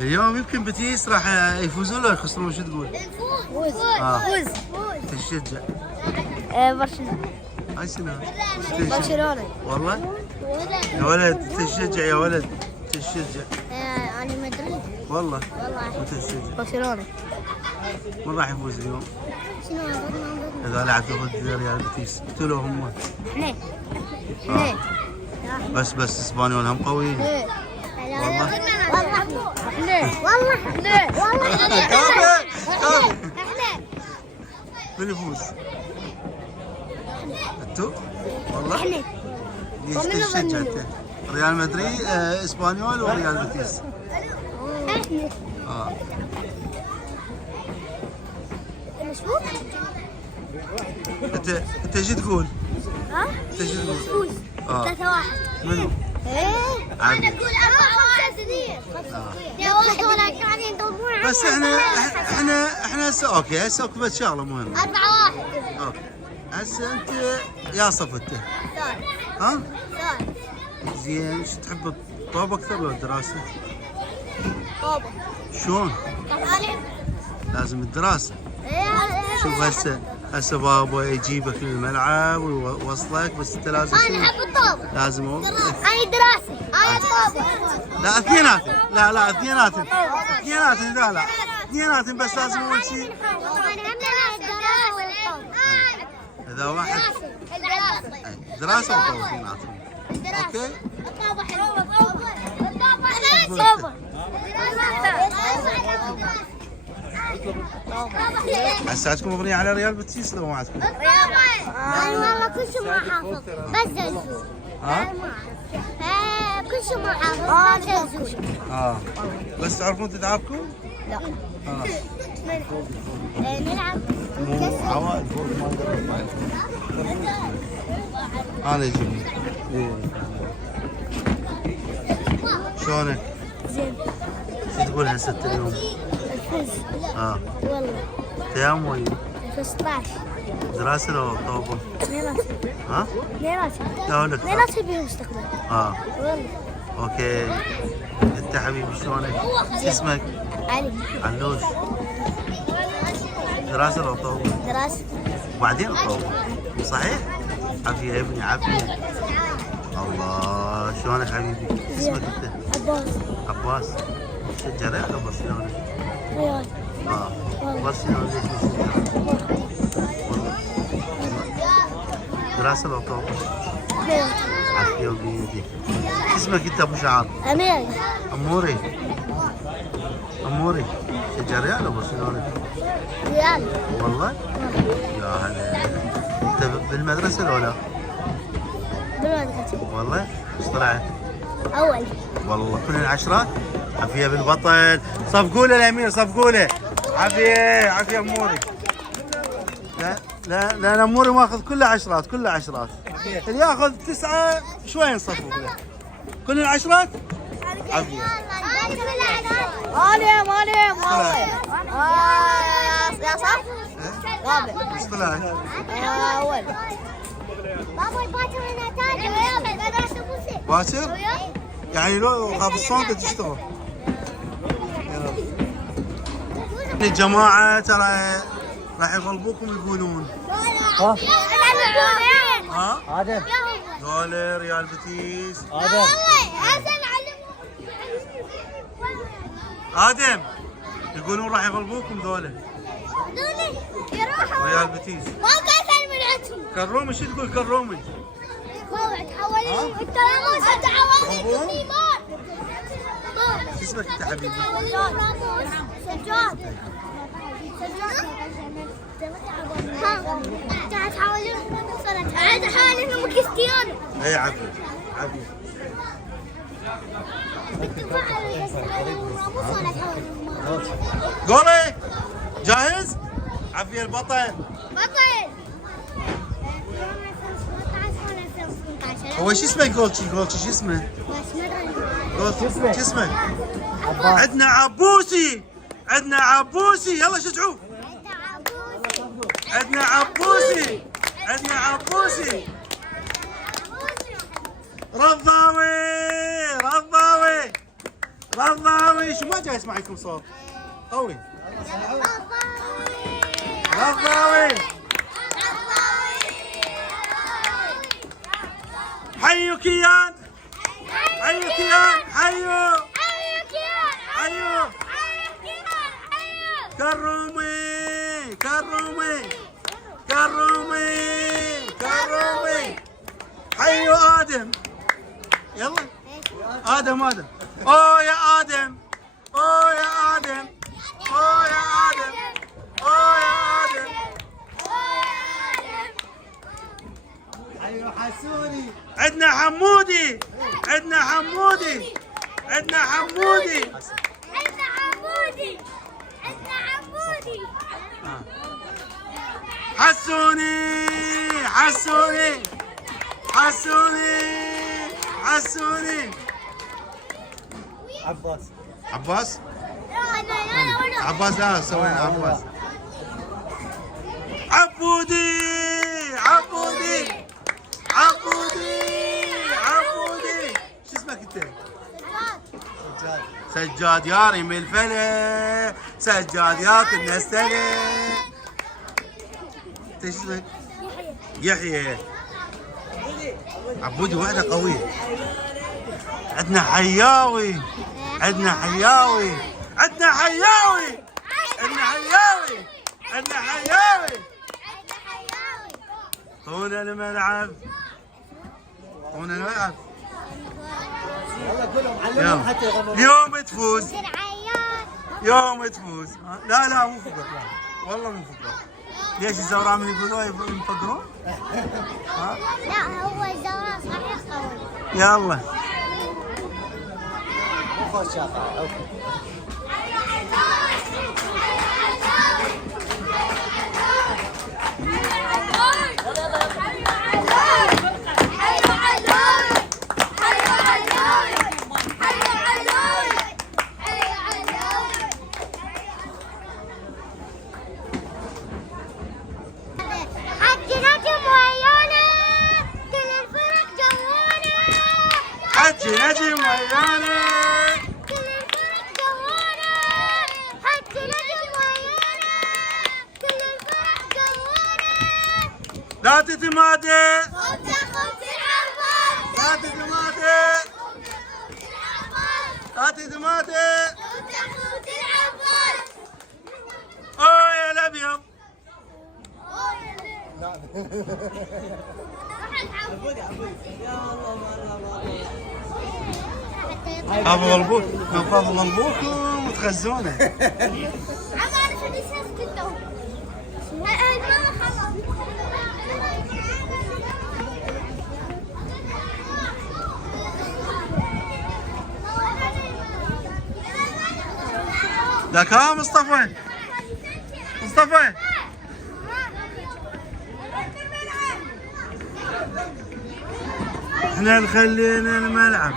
اليوم يمكن بتيس راح يفوزون ولا يخسرون، شو تقول؟ فوز. فوز. فوز. تشجع؟ برشلونة. اي سنة؟ برشلونة. والله؟ يا ولد تشجع يا ولد تشجع. أنا مدريد. والله؟ والله. وتشجع؟ برشلونة. من راح يفوز اليوم؟ شنو إذا لعب ضد ريال بتيس قتلوا هم. احنا. بس اسبانيول هم قويين. والله؟ والله. والله. كافي من يفوز؟ انتو؟ والله؟ احنا. ليش تشجع انت؟ ريال مدريد اسبانيول وريال بتيس؟ احنا. مشهور؟ انت ايش تقول؟ ها؟ انت ايش تقول؟ فوز. 3-1. منو؟ ايه؟ عادي. اقول 4-5 سنين. يا واحد ولا قاعدين يدورون بس احنا هسه اوكي، هسه اكبر شغله مهمه. 4-1. اوكي هسه انت يا صف انت؟ ها؟ زين، شو تحب الطوب اكثر ولا الدراسه؟ بابا. شلون؟ لازم الدراسه. شوف هسه بابا يجيبك للملعب ويوصلك، بس انت لازم انا احب الطابة. لازم انا دراسة. انا الطابة. لا اثنيناتهم، لا اثنيناتهم اثنيناتهم بس لازم اول شيء. اذا واحد دراسه وطوب اثنيناتهم. اوكي؟ الطابة حلوة. الطابة. هسه عندكم اغنيه على ريال بتيس لو ما عندكم؟ انا والله كل شيء ما حافظ بس زلزول. ها؟ كل شيء ما حافظ بس زلزول. بس تعرفون تتعاركوا؟ لا. نلعب مو عوائل فوق ما يقدر. انا يجيبني. شلونك؟ زين. شو تقول هسه اليوم؟ الفوز. والله. تيام وين؟ 16. دراسة لو طوبة؟ اثنيناتهم. ها؟ اثنيناتهم. لا ولك. اثنيناتهم بيهم مستقبل. والله. اوكي. انت حبيبي شلونك؟ شو اسمك؟ علي. علوش. دراسة لو طوبة؟ دراسة. وبعدين طوبة. صحيح؟ عافية يا ابني عافية. الله شلونك حبيبي؟ شو اسمك انت؟ عباس. عباس. تشجع ريال ولا برشلونة؟ ريال. برشلونة ليش تشجع؟ والله. دراسة لو طوبة؟ عافية وبيدي. شو اسمك انت ابو شعر؟ امير. اموري. تشجع ريال ولا برشلونة؟ ريال. والله؟ يا هلا. انت بالمدرسة ولا لا؟ بالمدرسة. والله؟ ايش طلعت؟ اول. والله كل العشرات؟ عافية بالبطل، صفقوا له الامير صفقوا له. عافية اموري. لا اموري ماخذ كله عشرات اللي ياخذ 9 شوي نصفق له. كل العشرات؟ عافية. عليهم يا صح؟ رابع. ايش طلعت؟ اول. بابا باكر انا تاج. باكر؟ يعني لو غاب الصوت تشتغل. الجماعة ترى راح يغلبوكم يقولون. ها؟ آدم. ذولي ريال بتيس. آدم يقولون راح يغلبوكم ذولي. ريال بتيس. ما قتل من عندهم. كرومي شو تقول كرومي؟ شو اسمك انت حبيبي؟ سجاد. قاعد احاول انه كريستيانو. اي عافية. قولي جاهز؟ عافية البطل. هو شو اسمه جولتشي شو اسمه؟ شو اسمه؟ عندنا عبوسي يلا شجعوه. عندنا عبوسي رضاوي غضاوي. شو ما جاي يسمع لكم صوت قوي. غضاوي. حيو كيان. حيو كيان. حيو. حيو. كرومي. كرومي. كرومي. كرومي. حيو آدم. يلا آدم. آدم. أوه يا آدم. أوه يا آدم. أوه يا آدم. أوه يا آدم. حيو حسوني. عندنا حمودي. عندنا حمودي. عندنا حمودي. عندنا عمودي. عندنا عمودي. حسوني. حسوني. حسوني. حسوني. عباس. عباس. انا عباس لا سوينا عباس. عبودي. عبودي. عبودي. عبودي. شو اسمك انت؟ سجاد. سجاد يا ريم الفلا. سجاد ياكل نستلي. انت شو اسمك؟ يحيى. عبودي وحده قويه. عندنا حياوي. عندنا حياوي. عندنا حياوي. عندنا حياوي. عندنا حياوي. طونا الملعب. طونا الملعب. يلا كلهم علمهم يلا. حتى يغنوا. اليوم تفوز. يوم تفوز. لا لا مو فقر. لا والله مو فقر. ليش الزوراء من يقولوا ينفقرون؟ ها؟ لا هو الزواج صحيح قوي. يلا. مو خوش شاطر. اوكي. حجي نجم ويانا. لا تتمادى. لا تتمادى. لا تتمادى. اوه يا الابيض. هذا ملبوك. هذا ملبوك وتخزونه. لك ها مصطفى. مصطفى. احنا خلينا الملعب.